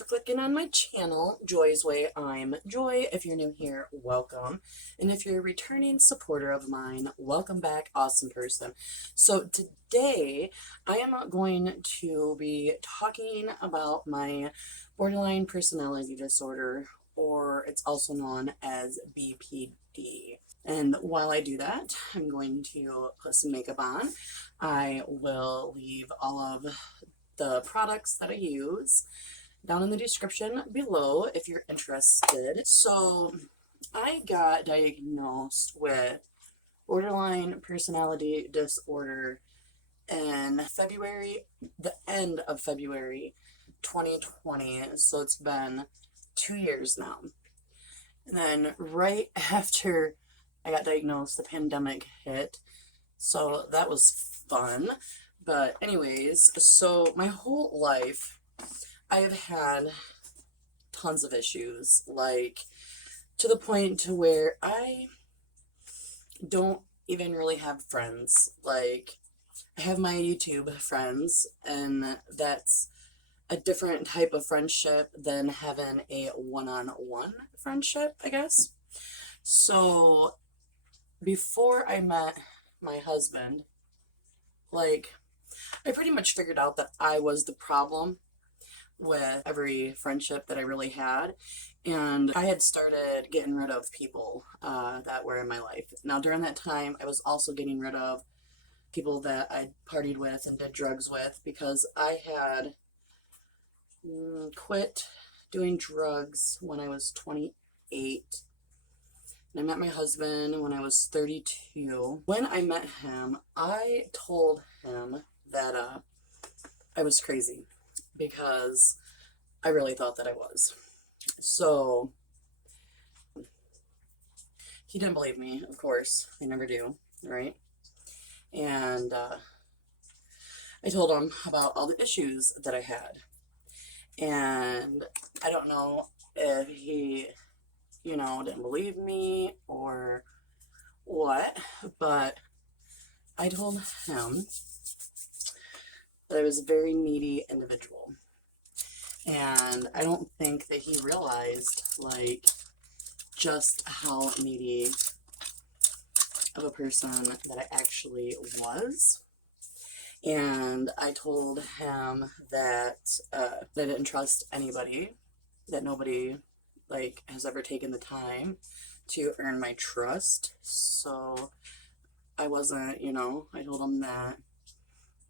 for clicking on my channel, Joy's Way. I'm Joy. If you're new here, welcome. And if you're a returning supporter of mine, welcome back, awesome person. So today, I am going to be talking about my borderline personality disorder, or it's also known as BPD. And while I do that, I'm going to put some makeup on. I will leave all of the products that I use down in the description below if you're interested. So I got diagnosed with borderline personality disorder in February, the end of February 2020. So it's been 2 years now. And then right after I got diagnosed, the pandemic hit. So that was fun. But anyways, so my whole life, I have had tons of issues, like to the point to where I don't even really have friends. Like, I have my YouTube friends, and that's a different type of friendship than having a one-on-one friendship, I guess. So before I met my husband, like, I pretty much figured out that I was the problem with every friendship that I really had. And I had started getting rid of people that were in my life. Now, during that time, I was also getting rid of people that I partied with and did drugs with, because I had quit doing drugs when I was 28. And I met my husband when I was 32. When I met him, I told him that I was crazy, because I really thought that I was. So he didn't believe me, of course. They never do, right? And I told him about all the issues that I had. And I don't know if he, didn't believe me or what, but I told him that I was a very needy individual. And I don't think that he realized, like, just how needy of a person that I actually was. And I told him that I didn't trust anybody, that nobody, like, has ever taken the time to earn my trust. So I wasn't, I told him that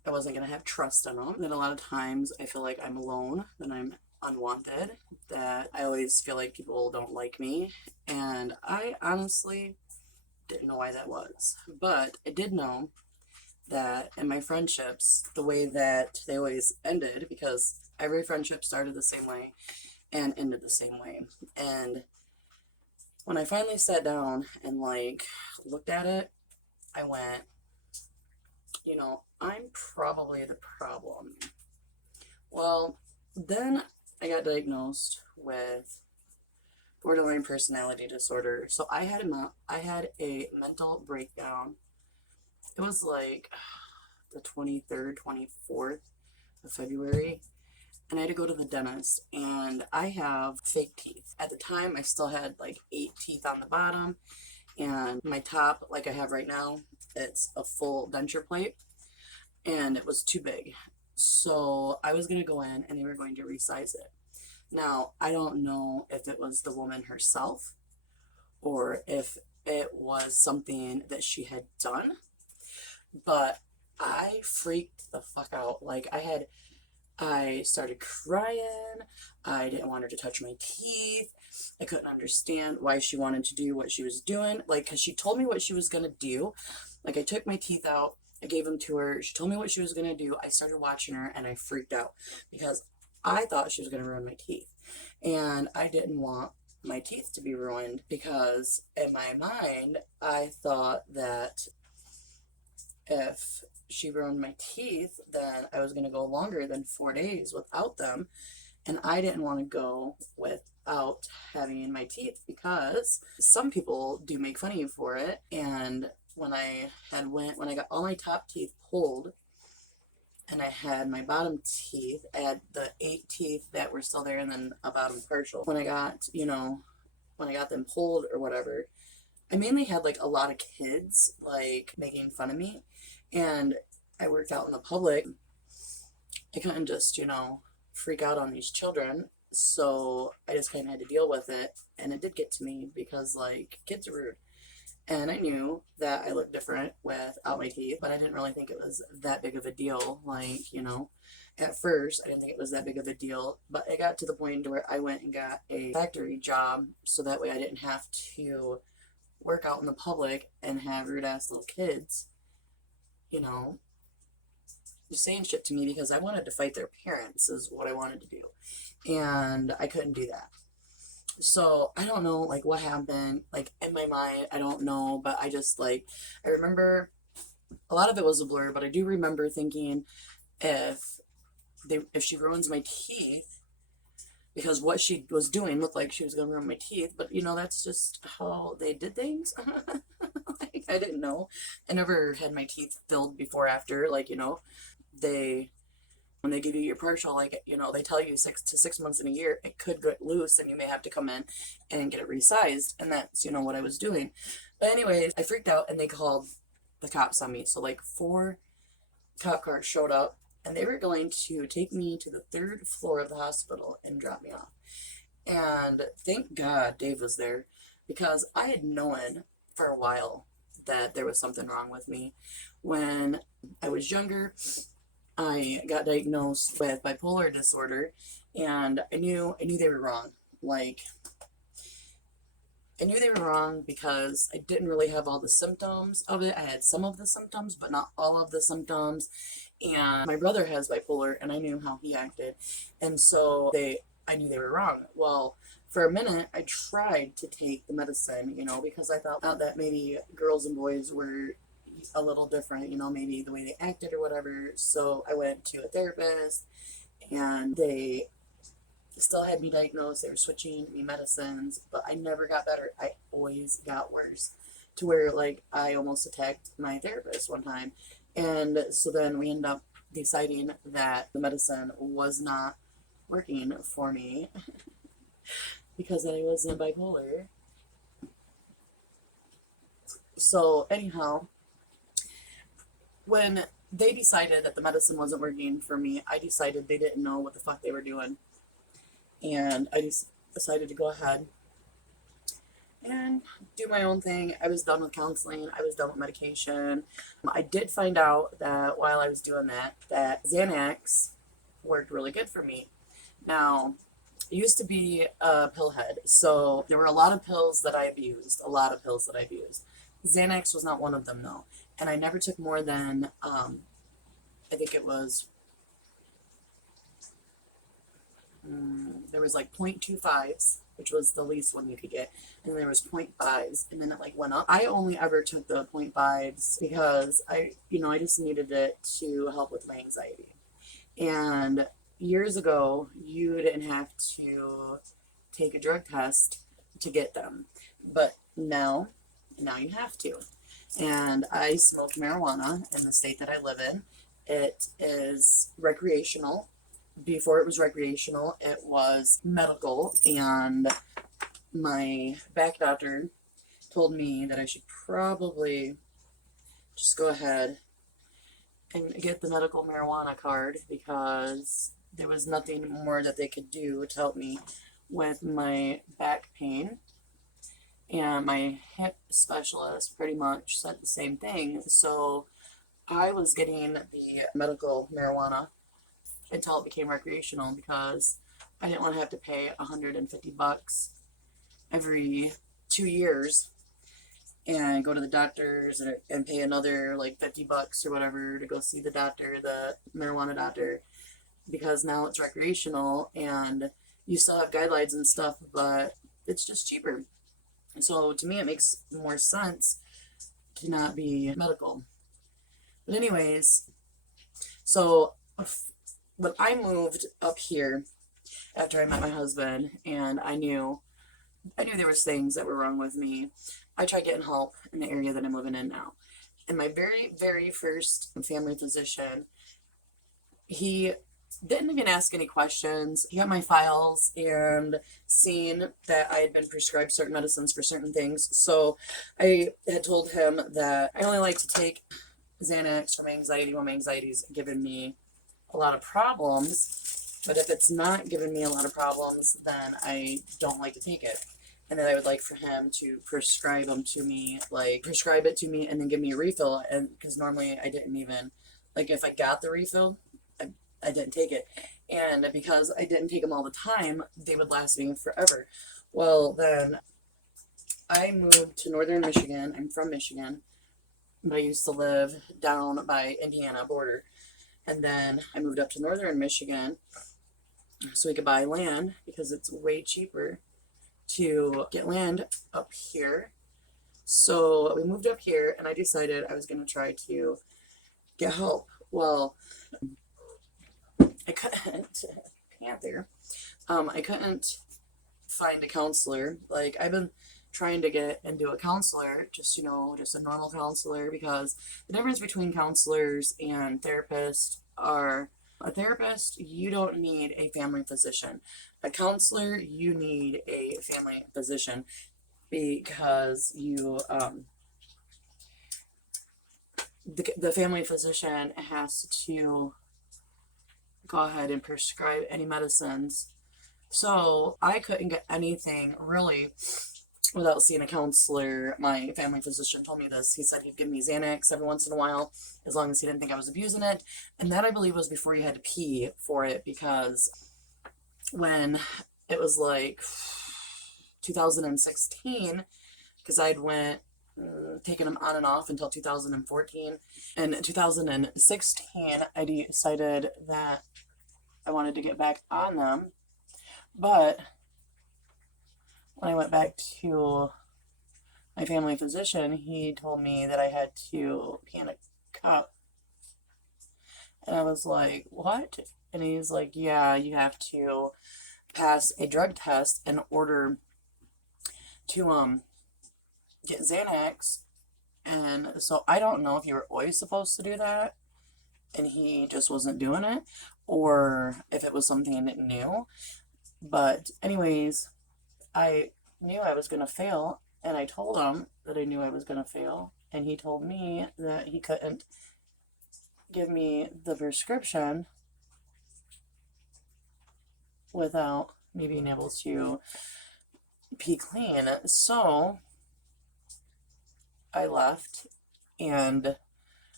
I wasn't going to have trust in them. That a lot of times I feel like I'm alone, that I'm unwanted, that I always feel like people don't like me. And I honestly didn't know why that was. But I did know that in my friendships, the way that they always ended, because every friendship started the same way and ended the same way. And when I finally sat down and, like, looked at it, I went, I'm probably the problem. Well, then I got diagnosed with borderline personality disorder. So I had a mental breakdown. It was like the 23rd, 24th of February, and I had to go to the dentist, and I have fake teeth. At the time, I still had like 8 teeth on the bottom, and my top, like I have right now, it's a full denture plate, and it was too big. So I was going to go in and they were going to resize it. Now, I don't know if it was the woman herself or if it was something that she had done, but I freaked the fuck out. Like, I started crying. I didn't want her to touch my teeth. I couldn't understand why she wanted to do what she was doing. Like, because she told me what she was going to do. Like, I took my teeth out. I gave them to her. She told me what she was going to do. I started watching her, and I freaked out because I thought she was going to ruin my teeth. And I didn't want my teeth to be ruined, because in my mind, I thought that if she ruined my teeth, then I was going to go longer than 4 days without them. And I didn't want to go without having my teeth, because some people do make fun of you for it. And when I got all my top teeth pulled and I had my bottom teeth. I had the 8 teeth that were still there and then a bottom partial. When I got, when I got them pulled or whatever, I mainly had like a lot of kids like making fun of me, and I worked out in the public. I couldn't just, freak out on these children. So I just kind of had to deal with it. And it did get to me because, like, kids are rude. And I knew that I looked different without my teeth, but I didn't really think it was that big of a deal. Like, at first, I didn't think it was that big of a deal. But it got to the point where I went and got a factory job so that way I didn't have to work out in the public and have rude ass little kids, you know, saying shit to me because I wanted to fight their parents, is what I wanted to do. And I couldn't do that. So I don't know, like, what happened, like, in my mind. I don't know, but I just, like, I remember a lot of it was a blur, but I do remember thinking if she ruins my teeth, because what she was doing looked like she was gonna ruin my teeth, but that's just how they did things. Like, I didn't know. I never had my teeth filled before after, like, they when they give you your partial, like, they tell you 6 months in a year it could get loose and you may have to come in and get it resized, and that's what I was doing. But anyways, I freaked out and they called the cops on me. So like 4 cop cars showed up and they were going to take me to the 3rd floor of the hospital and drop me off. And thank God Dave was there, because I had known for a while that there was something wrong with me. When I was younger, I got diagnosed with bipolar disorder, and I knew they were wrong. Like, I knew they were wrong because I didn't really have all the symptoms of it. I had some of the symptoms, but not all of the symptoms. And my brother has bipolar, and I knew how he acted. And so I knew they were wrong. Well, for a minute, I tried to take the medicine, because I thought that maybe girls and boys were a little different, maybe the way they acted or whatever. So I went to a therapist, and they still had me diagnosed. They were switching me medicines, but I never got better. I always got worse, to where, like, I almost attacked my therapist one time. And so then we ended up deciding that the medicine was not working for me because I wasn't bipolar. So anyhow, when they decided that the medicine wasn't working for me, I decided they didn't know what the fuck they were doing. And I just decided to go ahead and do my own thing. I was done with counseling. I was done with medication. I did find out that while I was doing that Xanax worked really good for me. Now, I used to be a pillhead, so there were a lot of pills that I abused. Xanax was not one of them, though. And I never took more than, I think it was, there was like 0.25s, which was the least one you could get, and there was 0.5s, and then it like went up. I only ever took the 0.5s because I just needed it to help with my anxiety. And years ago, you didn't have to take a drug test to get them, but now you have to. And I smoke marijuana in the state that I live in. It is recreational. Before it was recreational, it was medical, and my back doctor told me that I should probably just go ahead and get the medical marijuana card, because there was nothing more that they could do to help me with my back pain. And my hip specialist pretty much said the same thing. So I was getting the medical marijuana until it became recreational, because I didn't want to have to pay $150 every 2 years and go to the doctors and pay another like $50 or whatever to go see the doctor, the marijuana doctor, because now it's recreational and you still have guidelines and stuff, but it's just cheaper. So to me, it makes more sense to not be medical. But anyways, so when I moved up here after I met my husband, and I knew there was things that were wrong with me, I tried getting help in the area that I'm living in now. And my very, very first family physician he didn't even ask any questions. He got my files and seen that I had been prescribed certain medicines for certain things. So I had told him that I only like to take Xanax for my anxiety when my anxiety's given me a lot of problems. But if it's not giving me a lot of problems, then I don't like to take it. And then I would like for him to prescribe them to me, like prescribe it to me and then give me a refill. And because normally I didn't even, like if I got the refill, I didn't take it. And because I didn't take them all the time, they would last me forever. Well, then I moved to northern Michigan. I'm from Michigan, but I used to live down by Indiana border. And then I moved up to northern Michigan so we could buy land because it's way cheaper to get land up here. So we moved up here and I decided I was going to try to get help. Well, I couldn't, Panther, I couldn't find a counselor. Like, I've been trying to get into a counselor, just, you know, just a normal counselor, because the difference between counselors and therapists are a therapist, you don't need a family physician. A counselor, you need a family physician because you, the family physician has to go ahead and prescribe any medicines. So I couldn't get anything really without seeing a counselor. My family physician told me this. He said he'd give me Xanax every once in a while as long as he didn't think I was abusing it. And that, I believe, was before you had to pee for it, because when it was like 2016, because I'd went taking them on and off until 2014. And in 2016, I decided that I wanted to get back on them. But when I went back to my family physician, he told me that I had to pee in a cup. And I was like, what? And he's like, yeah, you have to pass a drug test in order to get Xanax. And so I don't know if you were always supposed to do that and he just wasn't doing it, or if it was something new. But anyways, I knew I was going to fail, and I told him that I knew I was going to fail, and he told me that he couldn't give me the prescription without me being able to pee clean. So I left, and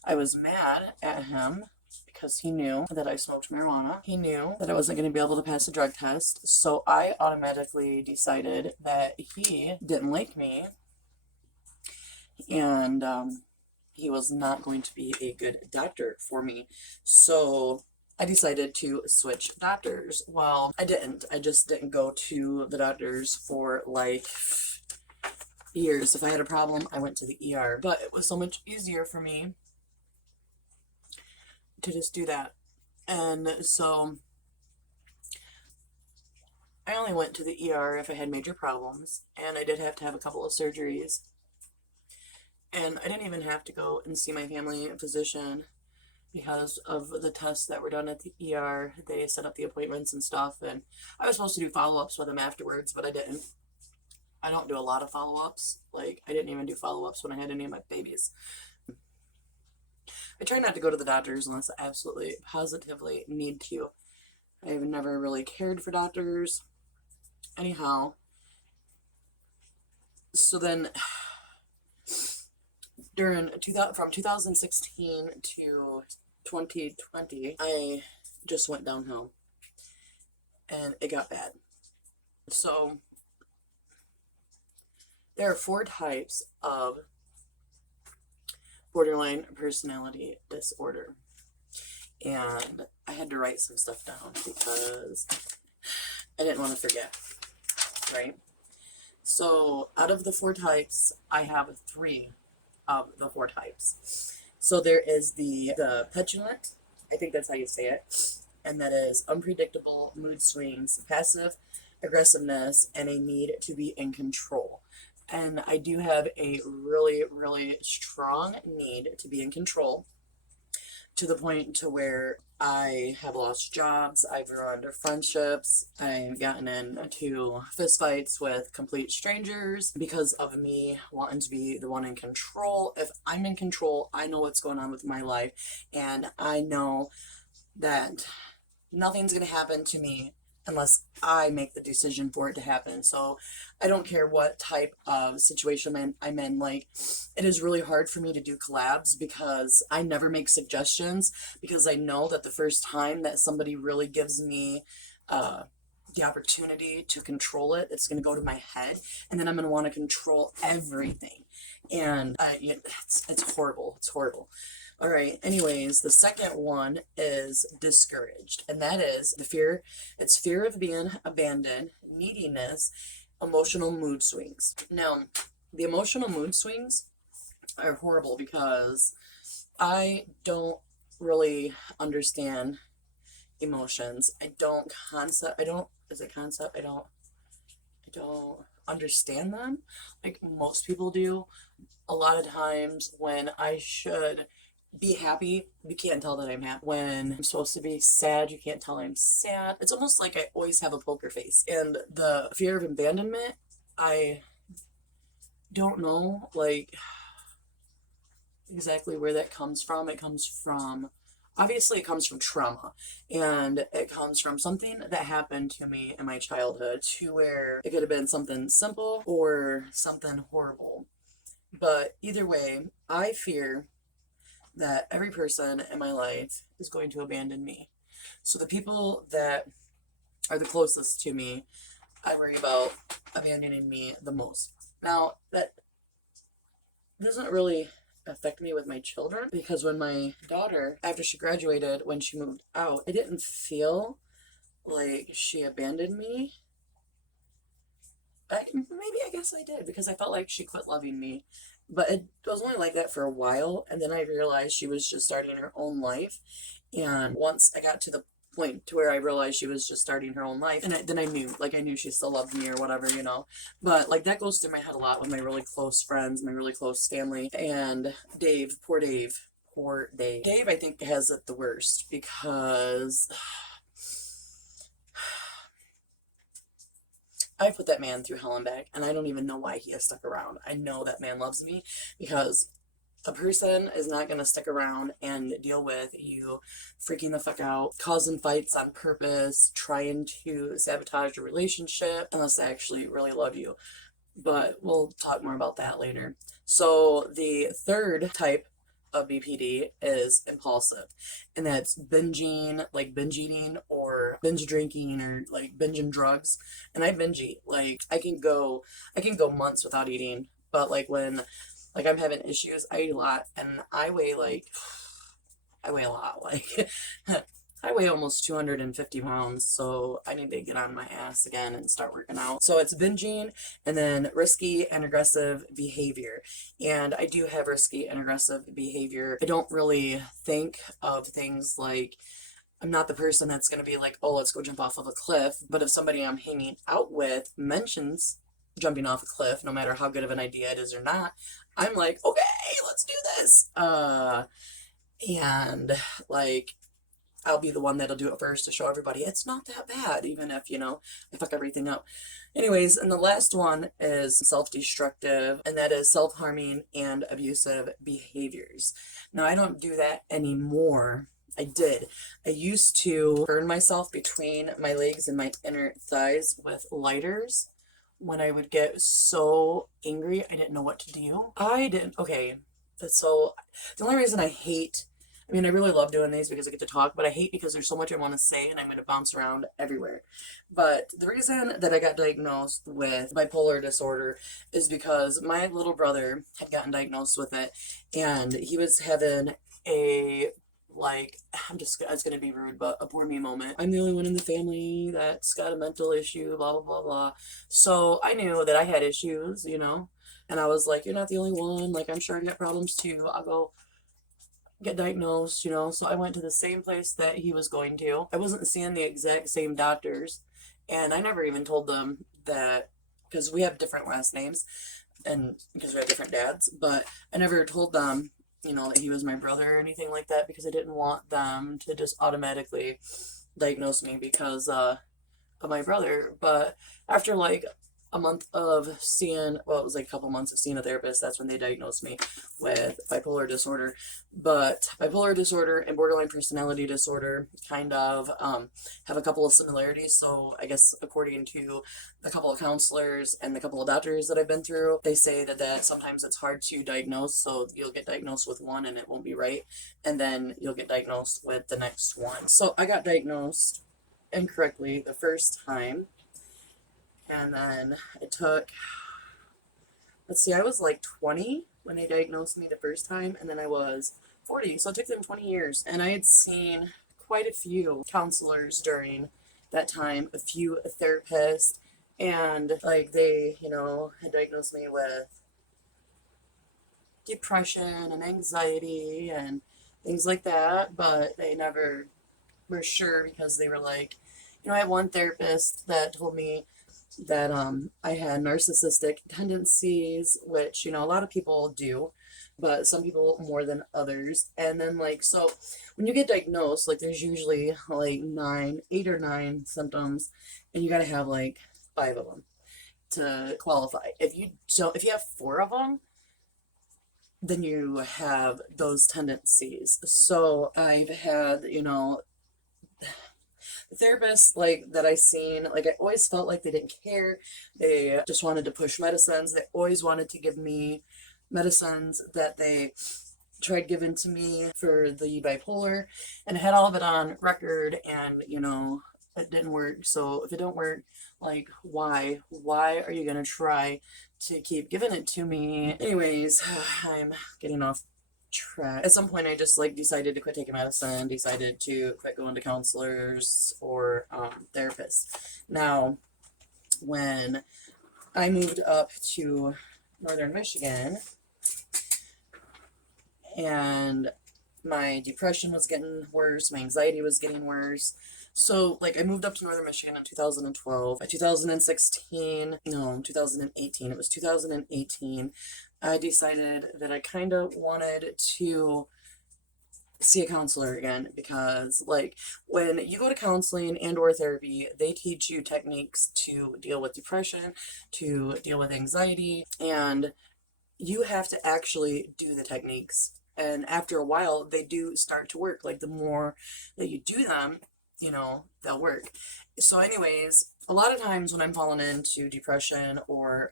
I was mad at him because he knew that I smoked marijuana. He knew that I wasn't going to be able to pass a drug test. So I automatically decided that he didn't like me, and he was not going to be a good doctor for me. So I decided to switch doctors. Well, I didn't. I just didn't go to the doctors for like years. If I had a problem, I went to the ER. But it was so much easier for me to just do that. And so I only went to the ER if I had major problems, and I did have to have a couple of surgeries. And I didn't even have to go and see my family physician because of the tests that were done at the ER. They set up the appointments and stuff, and I was supposed to do follow-ups with them afterwards, but I didn't. I don't do a lot of follow-ups. Like, I didn't even do follow-ups when I had any of my babies. I try not to go to the doctors unless I absolutely, positively need to. I've never really cared for doctors. Anyhow, so then from 2016 to 2020, I just went downhill, and it got bad. So there are 4 types of borderline personality disorder, and I had to write some stuff down because I didn't want to forget, right? So out of the 4 types, I have 3 of the 4 types. So there is the petulant, I think that's how you say it, and that is unpredictable mood swings, passive aggressiveness, and a need to be in control. And I do have a really, really strong need to be in control. to the point to where I have lost jobs, I've ruined friendships, I've gotten into fistfights with complete strangers because of me wanting to be the one in control. If I'm in control, I know what's going on with my life, and I know that nothing's going to happen to me unless I make the decision for it to happen. So I don't care what type of situation I'm in. Like, it is really hard for me to do collabs because I never make suggestions, because I know that the first time that somebody really gives me the opportunity to control it, it's going to go to my head, and then I'm going to want to control everything. And it's horrible. It's horrible. All right, anyways, the second one is discouraged, and that is the fear. It's fear of being abandoned, neediness, emotional mood swings. Now, the emotional mood swings are horrible because I don't really understand emotions. I don't understand them like most people do. A lot of times when I should be happy, you can't tell that I'm happy. When I'm supposed to be sad, you can't tell I'm sad. It's almost like I always have a poker face. And the fear of abandonment, I don't know like exactly where that comes from. Obviously it comes from trauma, and it comes from something that happened to me in my childhood, to where it could have been something simple or something horrible. But either way, I fear that every person in my life is going to abandon me. So the people that are the closest to me, I worry about abandoning me the most. Now, that doesn't really affect me with my children, because when my daughter, after she graduated, when she moved out, it didn't feel like she abandoned me. I guess I did, because I felt like she quit loving me. But it was only like that for a while, and then I realized she was just starting her own life. And once I got to the point to where I realized she was just starting her own life, and then I knew she still loved me or whatever, you know. But like that goes through my head a lot with my really close friends, my really close family, and Dave, poor Dave. Poor Dave. Dave, I think, has it the worst because I put that man through hell and back, and I don't even know why he has stuck around. I know that man loves me, because a person is not going to stick around and deal with you freaking the fuck out, causing fights on purpose, trying to sabotage your relationship, unless they actually really love you. But we'll talk more about that later. So the third type of BPD is impulsive, and that's binging, like binge eating or binge drinking or like binging drugs. And I binge eat. Like I can go months without eating, but like when like I'm having issues, I eat a lot, and I weigh a lot. Like I weigh almost 250 pounds, so I need to get on my ass again and start working out. So it's binging, and then risky and aggressive behavior. And I do have risky and aggressive behavior. I don't really think of things like, I'm not the person that's going to be like, oh, let's go jump off of a cliff. But if somebody I'm hanging out with mentions jumping off a cliff, no matter how good of an idea it is or not, I'm like, okay, let's do this. And like, I'll be the one that'll do it first to show everybody it's not that bad, even if, I fuck everything up. Anyways, and the last one is self-destructive, and that is self-harming and abusive behaviors. Now, I don't do that anymore. I did. I used to burn myself between my legs and my inner thighs with lighters when I would get so angry I didn't know what to do. Okay, so the only reason I really love doing these because I get to talk, but I hate because there's so much I want to say and I'm going to bounce around everywhere. But the reason that I got diagnosed with bipolar disorder is because my little brother had gotten diagnosed with it, and he was having it's going to be rude, but a poor me moment. I'm the only one in the family that's got a mental issue, blah, blah, blah, blah. So I knew that I had issues, and I was like, you're not the only one. Like, I'm sure I got problems too. I'll go get diagnosed, so I went to the same place that he was going to. I wasn't seeing the exact same doctors, and I never even told them that, because we have different last names and because we have different dads, but I never told them you know, that he was my brother or anything like that, because I didn't want them to just automatically diagnose me because of my brother. But after like a month of seeing, well, it was like a couple months of seeing a therapist, that's when they diagnosed me with bipolar disorder. But bipolar disorder and borderline personality disorder kind of have a couple of similarities. So I guess according to the couple of counselors and the couple of doctors that I've been through, they say that sometimes it's hard to diagnose. So you'll get diagnosed with one and it won't be right, and then you'll get diagnosed with the next one. So I got diagnosed incorrectly the first time, and then it took, let's see, I was like 20 when they diagnosed me the first time, and then I was 40, so it took them 20 years. And I had seen quite a few counselors during that time, a few therapists, and like they, you know, had diagnosed me with depression and anxiety and things like that, but they never were sure, because they were like, you know, I had one therapist that told me that I had narcissistic tendencies, which, you know, a lot of people do, but some people more than others. And then like, so when you get diagnosed, like there's usually like 8 or 9 symptoms, and you got to have like 5 of them to qualify. If you have 4 of them, then you have those tendencies. So I've had, you know, therapists like that I seen, like I always felt like they didn't care. They just wanted to push medicines. They always wanted to give me medicines that they tried giving to me for the bipolar, and I had all of it on record, and you know, it didn't work. So if it don't work, like why are you gonna try to keep giving it to me? Anyways, I'm getting off track. At some point I just like decided to quit taking medicine, decided to quit going to counselors or therapists. Now, when I moved up to northern Michigan, and my depression was getting worse, my anxiety was getting worse. So, like, I moved up to northern Michigan in 2012. By 2016, no, 2018, it was 2018, I decided that I kind of wanted to see a counselor again, because like when you go to counseling and or therapy, they teach you techniques to deal with depression, to deal with anxiety, and you have to actually do the techniques. And after a while, they do start to work. Like the more that you do them, you know, they'll work. So anyways, a lot of times when I'm falling into depression or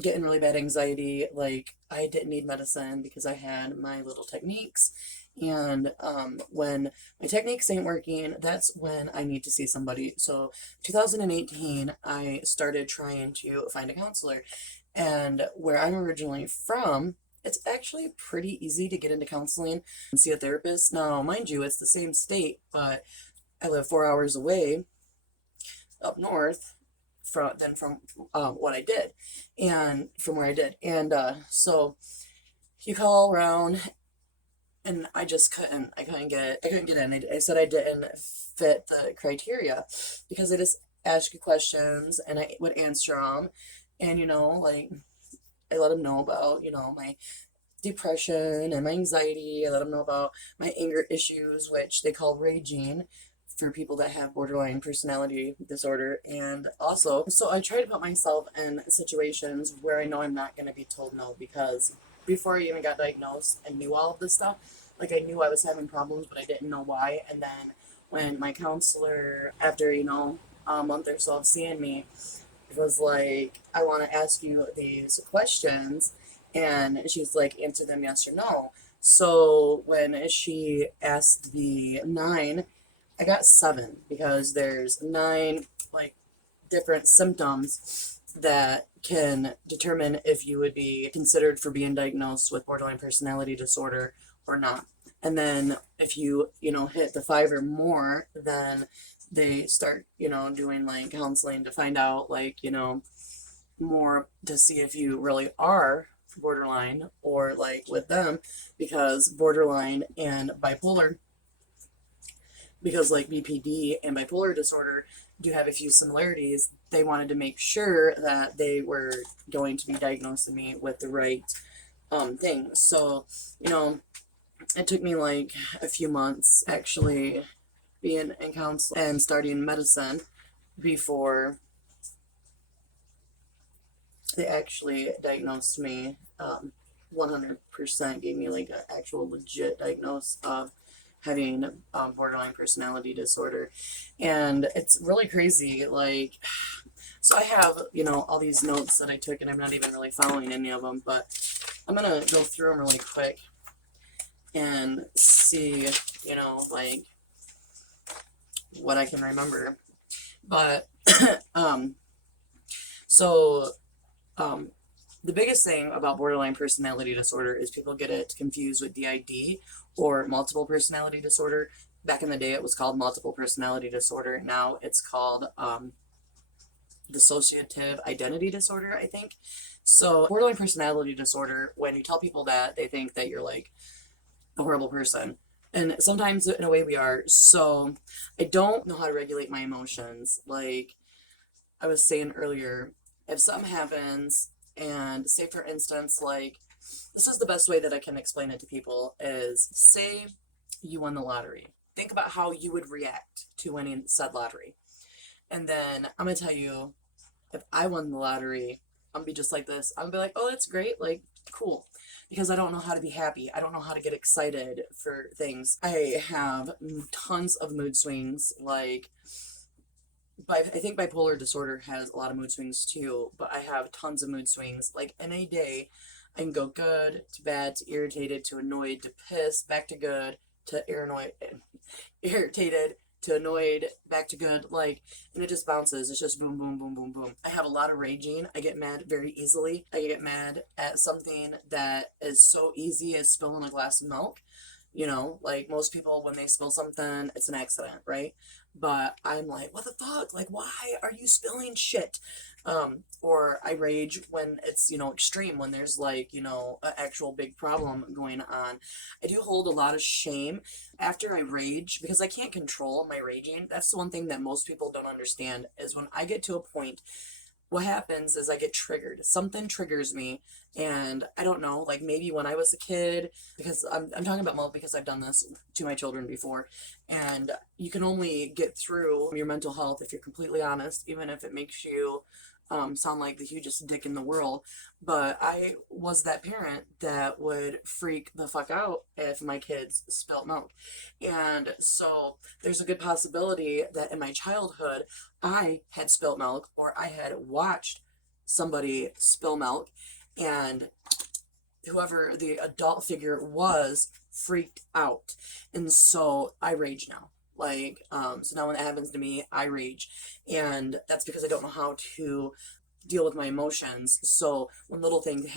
getting really bad anxiety, like I didn't need medicine because I had my little techniques. And when my techniques ain't working, that's when I need to see somebody. So 2018, I started trying to find a counselor. And where I'm originally from, it's actually pretty easy to get into counseling and see a therapist. Now, mind you, it's the same state, but I live 4 hours away up north from what I did, and from where I did. And so you call around, and I couldn't get in. I said I didn't fit the criteria, because I just ask you questions and I would answer them, and you know, like I let them know about, you know, my depression and my anxiety. I let them know about my anger issues, which they call raging for people that have borderline personality disorder. And also, so I try to put myself in situations where I know I'm not going to be told no, because before I even got diagnosed and knew all of this stuff, like I knew I was having problems, but I didn't know why. And then when my counselor, after, you know, a month or so of seeing me, was like, I want to ask you these questions. And she's like, answer them yes or no. So when she asked the 9, I got 7, because there's 9 like different symptoms that can determine if you would be considered for being diagnosed with borderline personality disorder or not. And then if you, you know, hit the 5 or more, then they start, you know, doing like counseling to find out, like, you know, more to see if you really are borderline or like with them, because borderline and bipolar, because like BPD and bipolar disorder do have a few similarities. They wanted to make sure that they were going to be diagnosing me with the right thing. So, you know, it took me like a few months actually being in counseling and starting medicine before they actually diagnosed me. 100% gave me like an actual legit diagnosis of having borderline personality disorder. And it's really crazy. Like, so I have, all these notes that I took, and I'm not even really following any of them, but I'm going to go through them really quick and see, like what I can remember. But, so, um, the biggest thing about borderline personality disorder is people get it confused with DID or multiple personality disorder. Back in the day, it was called multiple personality disorder. Now it's called dissociative identity disorder, I think. So, borderline personality disorder, when you tell people that, they think that you're like a horrible person. And sometimes, in a way, we are. So, I don't know how to regulate my emotions. Like I was saying earlier, if something happens, and say, for instance, like, this is the best way that I can explain it to people is say you won the lottery. Think about how you would react to winning said lottery. And then I'm going to tell you, if I won the lottery, I'm going to be just like this. I'm going to be like, oh, that's great. Like, cool. Because I don't know how to be happy. I don't know how to get excited for things. I have tons of mood swings. Like, I think bipolar disorder has a lot of mood swings too, but I have tons of mood swings. Like, in a day, I can go good to bad to irritated to annoyed to pissed, back to good to irritated to annoyed, back to good, like, and it just bounces. It's just boom, boom, boom, boom, boom. I have a lot of raging. I get mad very easily. I get mad at something that is so easy as spilling a glass of milk. Like most people, when they spill something, it's an accident, right? But I'm like, what the fuck? Like, why are you spilling shit? Or I rage when it's, extreme, when there's like, an actual big problem going on. I do hold a lot of shame after I rage because I can't control my raging. That's the one thing that most people don't understand is when I get to a point, what happens is I get triggered. Something triggers me, and I don't know, like maybe when I was a kid, because I'm talking about because I've done this to my children before, and you can only get through your mental health if you're completely honest, even if it makes you sound like the hugest dick in the world. But I was that parent that would freak the fuck out if my kids spilt milk. And so there's a good possibility that in my childhood, I had spilt milk or I had watched somebody spill milk, and whoever the adult figure was freaked out. And so I rage now. Like, so now when that happens to me, I rage. And that's because I don't know how to deal with my emotions. When little things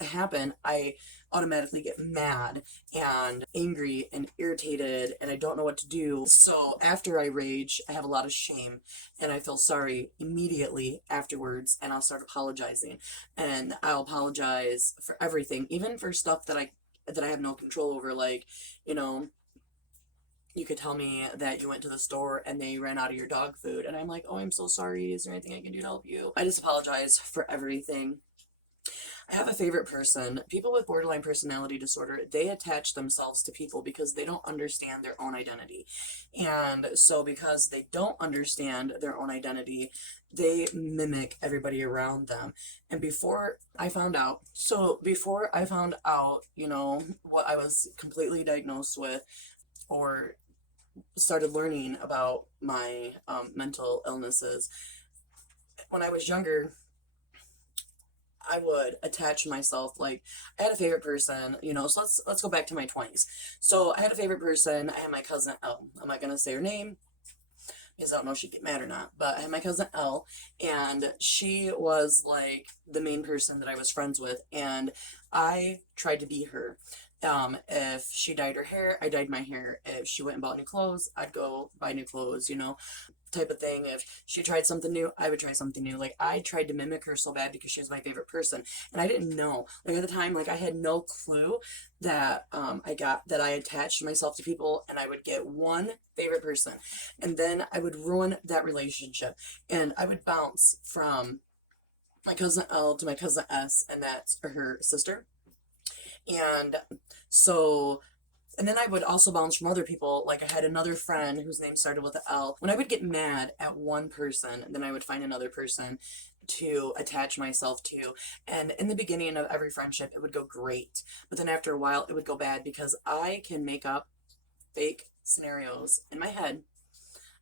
happen, I automatically get mad and angry and irritated, and I don't know what to do. So after I rage, I have a lot of shame, and I feel sorry immediately afterwards, and I'll start apologizing. And I'll apologize for everything, even for stuff that I have no control over, like, you know, you could tell me that you went to the store and they ran out of your dog food, and I'm like, oh, I'm so sorry. Is there anything I can do to help you? I just apologize for everything. I have a favorite person. People with borderline personality disorder, they attach themselves to people because they don't understand their own identity. And so because they don't understand their own identity, they mimic everybody around them. And before I found out, what I was completely diagnosed with or started learning about my mental illnesses, when I was younger, I would attach myself, like, I had a favorite person, so let's go back to my 20s. So I had a favorite person. I had my cousin Elle. I'm not gonna say her name because I don't know if she'd get mad or not, but I had my cousin Elle, and she was like the main person that I was friends with, and I tried to be her. If she dyed her hair, I dyed my hair. If she went and bought new clothes, I'd go buy new clothes, type of thing. If she tried something new, I would try something new. Like, I tried to mimic her so bad because she was my favorite person, and I didn't know. Like, at the time, like, I had no clue that I attached myself to people, and I would get one favorite person, and then I would ruin that relationship, and I would bounce from my cousin L to my cousin S, and that's her sister. And so, and then I would also bounce from other people. Like I had another friend whose name started with an L. When I would get mad at one person, then I would find another person to attach myself to. And in the beginning of every friendship, it would go great. But then after a while, it would go bad because I can make up fake scenarios in my head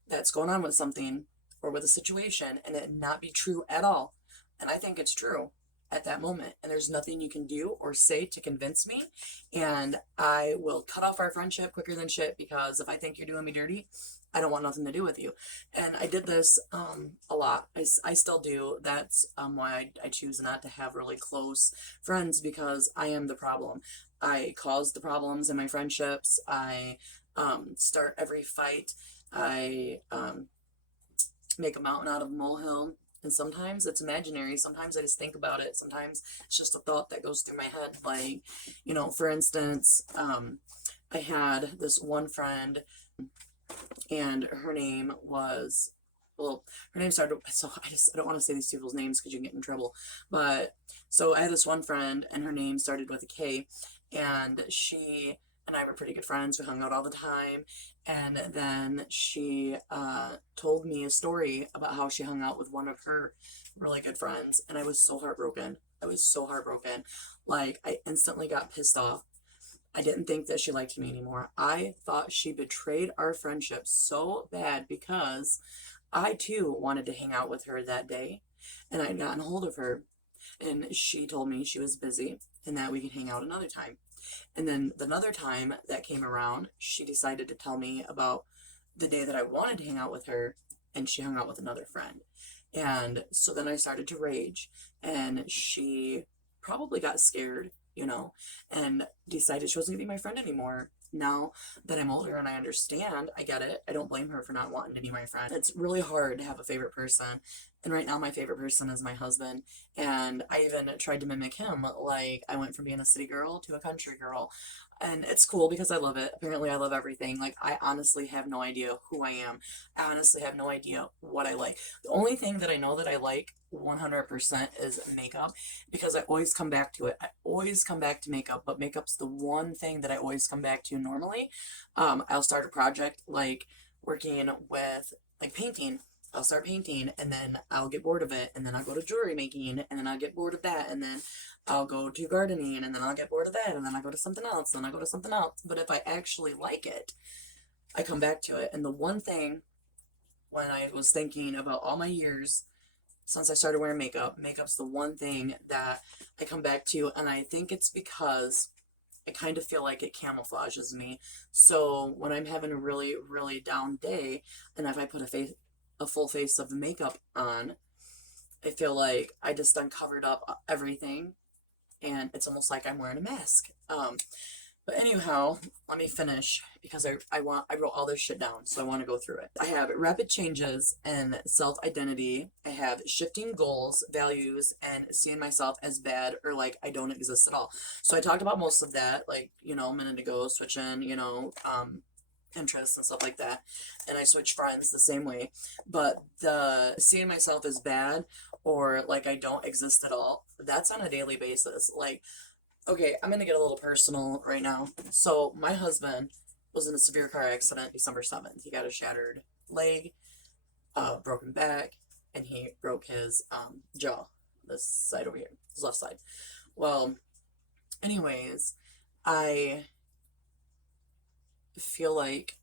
that's going on with something or with a situation and it not be true at all. And I think it's true at that moment. And there's nothing you can do or say to convince me. And I will cut off our friendship quicker than shit because if I think you're doing me dirty, I don't want nothing to do with you. And I did this a lot. I still do. That's why I choose not to have really close friends because I am the problem. I cause the problems in my friendships. I start every fight. I make a mountain out of a molehill. And sometimes it's imaginary. Sometimes I just think about it. Sometimes it's just a thought that goes through my head. Like, you know, for instance, I had this one friend and her name was, well, her name started, so I don't want to say these people's names because you can get in trouble. But so I had this one friend and her name started with a K, and she and I were pretty good friends. We hung out all the time. And then she told me a story about how she hung out with one of her really good friends. And I was so heartbroken. I was so heartbroken. Like, I instantly got pissed off. I didn't think that she liked me anymore. I thought she betrayed our friendship so bad because I too wanted to hang out with her that day. And I'd gotten a hold of her. And she told me she was busy and that we could hang out another time. And then another time that came around, she decided to tell me about the day that I wanted to hang out with her, and she hung out with another friend. And so then I started to rage, and she probably got scared, you know, and decided she wasn't going to be my friend anymore. Now that I'm older and I understand, I get it. I don't blame her for not wanting to be my friend. It's really hard to have a favorite person. And right now, my favorite person is my husband. And I even tried to mimic him. Like, I went from being a city girl to a country girl. And it's cool because I love it. Apparently, I love everything. Like, I honestly have no idea who I am. I honestly have no idea what I like. The only thing that I know that I like 100% is makeup because I always come back to it. I always come back to makeup, but makeup's the one thing that I always come back to normally. I'll start a project like working with like painting. I'll start painting and then I'll get bored of it and then I'll go to jewelry making and then I'll get bored of that and then I'll go to gardening and then I'll get bored of that and then I go to something else and I go to something else. But if I actually like it, I come back to it. And the one thing when I was thinking about all my years since I started wearing makeup, makeup's the one thing that I come back to, and I think it's because I kind of feel like it camouflages me. So when I'm having a really, really down day, and if I put a full face of makeup on, I feel like I just uncovered up everything, and it's almost like I'm wearing a mask. But anyhow, let me finish because I wrote all this shit down, so I want to go through it. I have rapid changes and self-identity. I have shifting goals, values, and seeing myself as bad or like I don't exist at all. So I talked about most of that, like, you know, a minute ago, switching, you know, interests and stuff like that. And I switch friends the same way. But the seeing myself as bad or like I don't exist at all, that's on a daily basis. Like, okay, I'm gonna get a little personal right now. So my husband was in a severe car accident December 7th. He got a shattered leg, broken back, and he broke his jaw, this side over here, his left side. Well, anyways, I feel like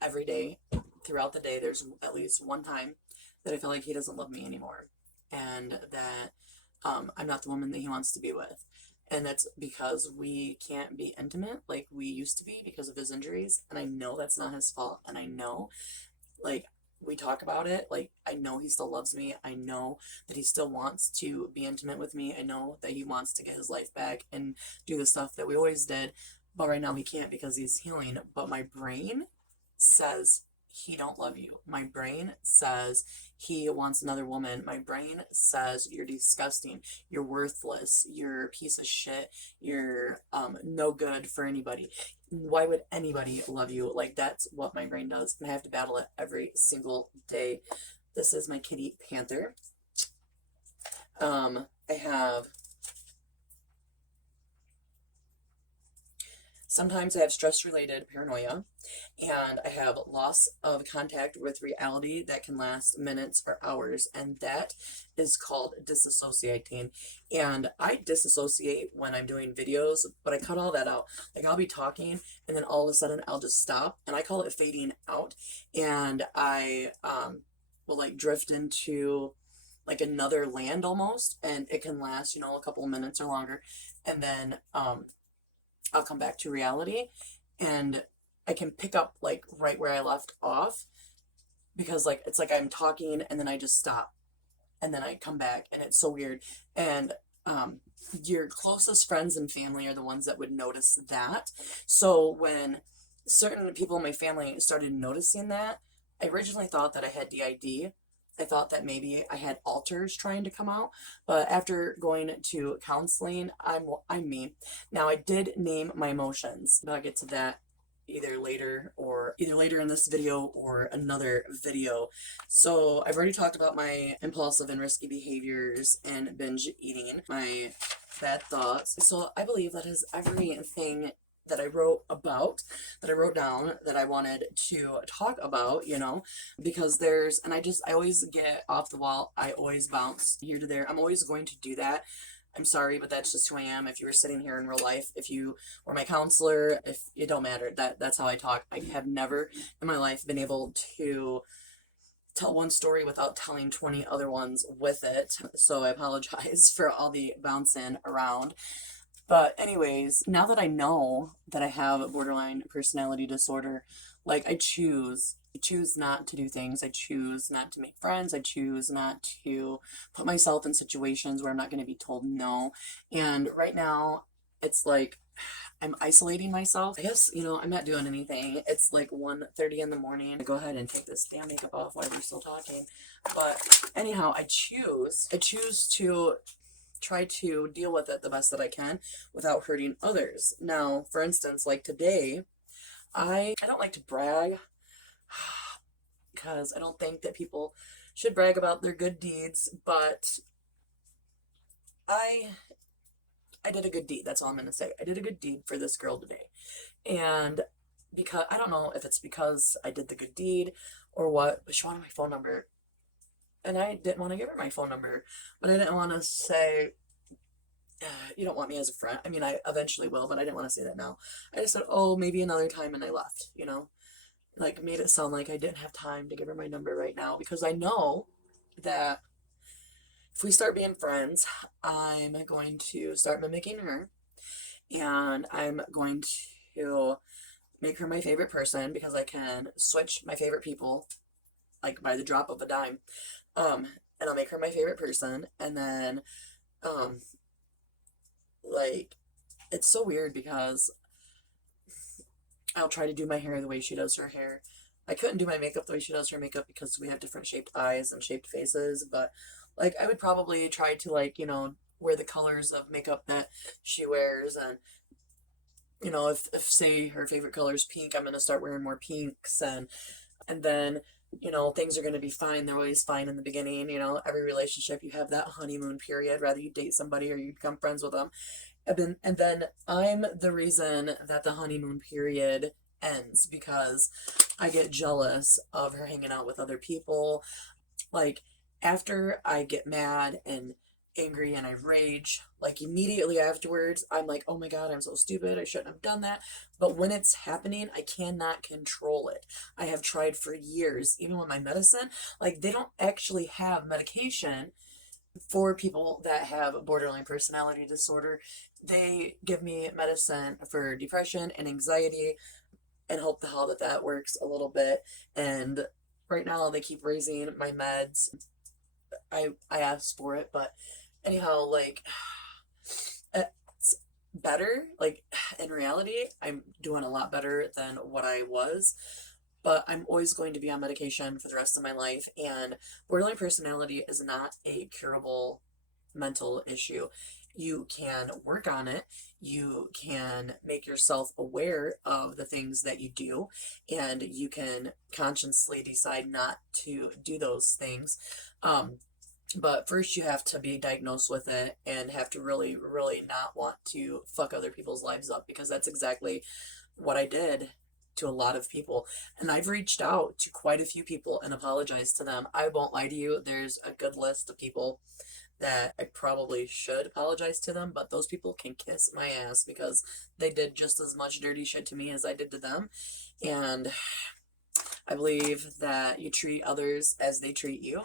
every day, throughout the day, there's at least one time that I feel like he doesn't love me anymore, and that I'm not the woman that he wants to be with. And that's because we can't be intimate like we used to be because of his injuries. And I know that's not his fault. And I know, like, we talk about it. Like, I know he still loves me. I know that he still wants to be intimate with me. I know that he wants to get his life back and do the stuff that we always did. But right now he can't because he's healing. But my brain says he don't love you. My brain says he wants another woman. My brain says you're disgusting, you're worthless, you're a piece of shit, you're no good for anybody. Why would anybody love you? Like, that's what my brain does, and I have to battle it every single day. This is my kitty Panther. I have, sometimes I have stress-related paranoia, and I have loss of contact with reality that can last minutes or hours, and that is called disassociating. And I disassociate when I'm doing videos, but I cut all that out. Like, I'll be talking, and then all of a sudden I'll just stop, and I call it fading out. And I will like drift into like another land almost, and it can last, you know, a couple of minutes or longer, and then I'll come back to reality, and I can pick up like right where I left off, because like it's like I'm talking and then I just stop and then I come back, and it's so weird. And your closest friends and family are the ones that would notice that. So when certain people in my family started noticing that, I originally thought that I had DID. I thought that maybe I had alters trying to come out, but after going to counseling, I'm me. Now I did name my emotions, but I'll get to that either later in this video or another video. So I've already talked about my impulsive and risky behaviors and binge eating, my bad thoughts. So I believe that is everything that I wrote down that I wanted to talk about, you know, because I always get off the wall. I always bounce here to there. I'm always going to do that. I'm sorry, but that's just who I am. If you were sitting here in real life, if you were my counselor, if it don't matter, that's how I talk. I have never in my life been able to tell one story without telling 20 other ones with it. So I apologize for all the bouncing around. But anyways, now that I know that I have a borderline personality disorder, like I choose not to do things. I choose not to make friends. I choose not to put myself in situations where I'm not going to be told no. And right now, it's like I'm isolating myself. I guess, you know, I'm not doing anything. It's like 1:30 in the morning. I go ahead and take this damn makeup off while we're still talking. But anyhow, I choose to try to deal with it the best that I can without hurting others. Now, for instance, like today, I don't like to brag because I don't think that people should brag about their good deeds, but I did a good deed. That's all I'm going to say. I did a good deed for this girl today. And because I don't know if it's because I did the good deed or what, but she wanted my phone number. And I didn't want to give her my phone number, but I didn't want to say, you don't want me as a friend. I mean, I eventually will, but I didn't want to say that now. I just said, oh, maybe another time, and I left, you know? Like, made it sound like I didn't have time to give her my number right now, because I know that if we start being friends, I'm going to start mimicking her, and I'm going to make her my favorite person, because I can switch my favorite people, like, by the drop of a dime. And I'll make her my favorite person, and then, like, it's so weird because I'll try to do my hair the way she does her hair. I couldn't do my makeup the way she does her makeup because we have different shaped eyes and shaped faces, but like I would probably try to, like, you know, wear the colors of makeup that she wears. And you know, if say her favorite color is pink, I'm gonna start wearing more pinks. And then, you know, things are gonna be fine. They're always fine in the beginning. You know, every relationship you have that honeymoon period, whether you date somebody or you become friends with them. And then I'm the reason that the honeymoon period ends, because I get jealous of her hanging out with other people. Like, after I get mad and angry and I rage, like immediately afterwards, I'm like, oh my God, I'm so stupid. I shouldn't have done that. But when it's happening, I cannot control it. I have tried for years, even with my medicine. Like, they don't actually have medication for people that have borderline personality disorder. They give me medicine for depression and anxiety, and hope the hell that that works a little bit. And right now they keep raising my meds. I asked for it, but anyhow, like, it's better. Like, in reality, I'm doing a lot better than what I was, but I'm always going to be on medication for the rest of my life. And borderline personality is not a curable mental issue. You can work on it. You can make yourself aware of the things that you do, and you can consciously decide not to do those things. But first you have to be diagnosed with it and have to really, really not want to fuck other people's lives up, because that's exactly what I did to a lot of people. And I've reached out to quite a few people and apologized to them. I won't lie to you, there's a good list of people that I probably should apologize to them, but those people can kiss my ass, because they did just as much dirty shit to me as I did to them. And I believe that you treat others as they treat you.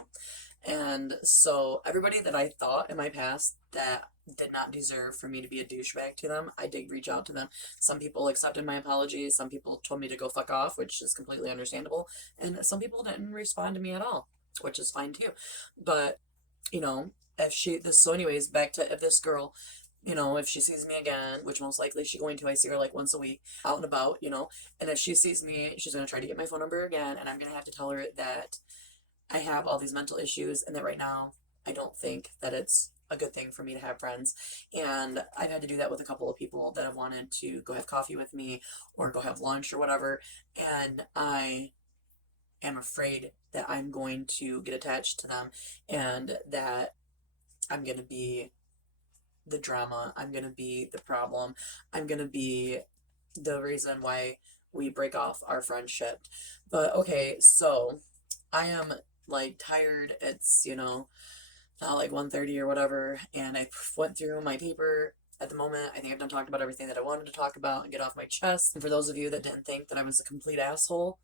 And so everybody that I thought in my past that did not deserve for me to be a douchebag to them, I did reach out to them. Some people accepted my apologies, some people told me to go fuck off, which is completely understandable, and some people didn't respond to me at all, which is fine too. But, you know, if she this so anyways, back to if this girl, if she sees me again, which most likely she's going to, I see her like once a week out and about, and if she sees me, she's going to try to get my phone number again, and I'm going to have to tell her that I have all these mental issues and that right now I don't think that it's a good thing for me to have friends. And I've had to do that with a couple of people that have wanted to go have coffee with me or go have lunch or whatever. And I am afraid that I'm going to get attached to them and that I'm going to be the drama. I'm going to be the problem. I'm going to be the reason why we break off our friendship. But okay, so I am like tired. It's, now like 1:30 or whatever, and I went through my paper at the moment. I think I've done talked about everything that I wanted to talk about and get off my chest. And for those of you that didn't think that I was a complete asshole,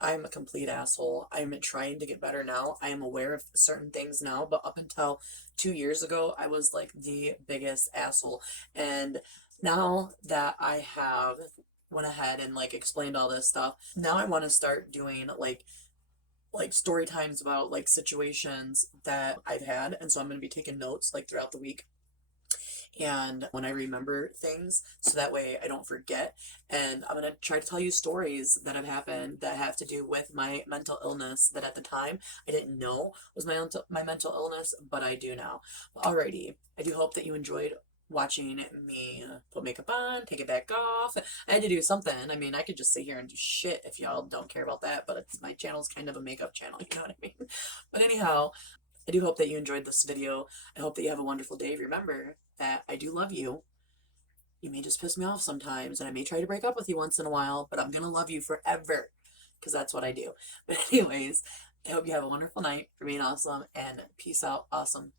I'm a complete asshole. I'm trying to get better now. I am aware of certain things now, but up until 2 years ago, I was like the biggest asshole. And now that I have went ahead and like explained all this stuff, now I want to start doing like story times about like situations that I've had. And so I'm going to be taking notes like throughout the week and when I remember things, so that way I don't forget. And I'm going to try to tell you stories that have happened that have to do with my mental illness that at the time I didn't know was my mental illness, but I do now. Alrighty, I do hope that you enjoyed watching me put makeup on, take it back off. I had to do something. I mean, I could just sit here and do shit if y'all don't care about that, but my channel's kind of a makeup channel, you know what I mean? But anyhow, I do hope that you enjoyed this video. I hope that you have a wonderful day. Remember that I do love you. You may just piss me off sometimes, and I may try to break up with you once in a while, but I'm gonna love you forever, because that's what I do. But anyways, I hope you have a wonderful night for being awesome, and peace out, awesome.